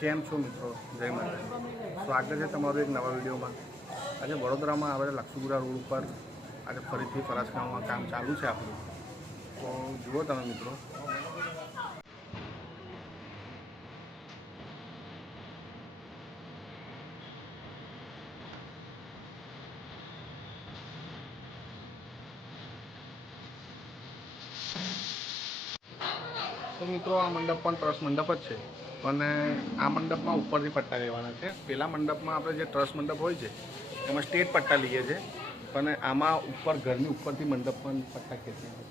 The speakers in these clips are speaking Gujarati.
કેમ છો મિત્રો? જય માતાજી. સ્વાગત છે તમારું એક નવા વિડીયોમાં. આજે વડોદરામાં આવેલા લક્ષ્મીપુરા રોડ ઉપર આજે ફરીથી ફરાસખાનામાં કામ ચાલુ છે આપણું. તો જુઓ તમે મિત્રો. તો મિત્રો આ મંડપ પણ ટ્રસ્ટ મંડપ જ છે, અને આ મંડપમાં ઉપરથી પટ્ટા લેવાના છે. પેલા મંડપમાં આપણે જે ટ્રસ્ટ મંડપ હોય છે એમાં સ્ટેજ પટ્ટા લઈએ છીએ, અને આમાં ઉપર ઘરની ઉપરથી મંડપ પણ પટ્ટા ખેંચીએ છીએ.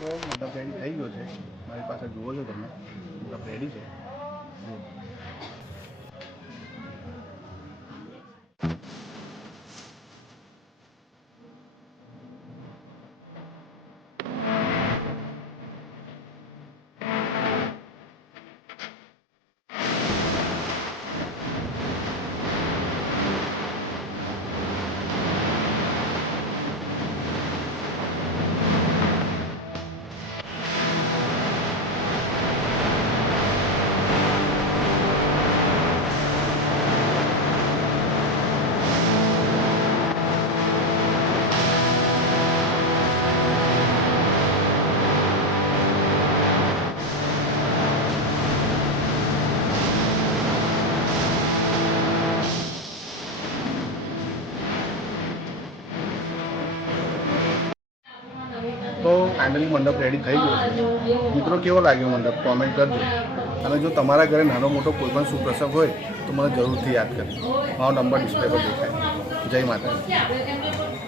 તો મંડપ રેડી થઈ ગયો છે. મારી પાસે જુઓ છો તમે, મંડપ રેડી છે. તો ફાઇનલી મંડપ રેડી થઈ ગયો છે. મિત્રો કેવો લાગ્યો મંડપ કોમેન્ટ કરજો, અને જો તમારા ઘરે નાનો મોટો કોઈ પણ શુભ પ્રસંગ હોય તો મને જરૂરથી યાદ કરજો. મારો નંબર ડિસ્પ્લે પર દેખાય. જય માતાજી.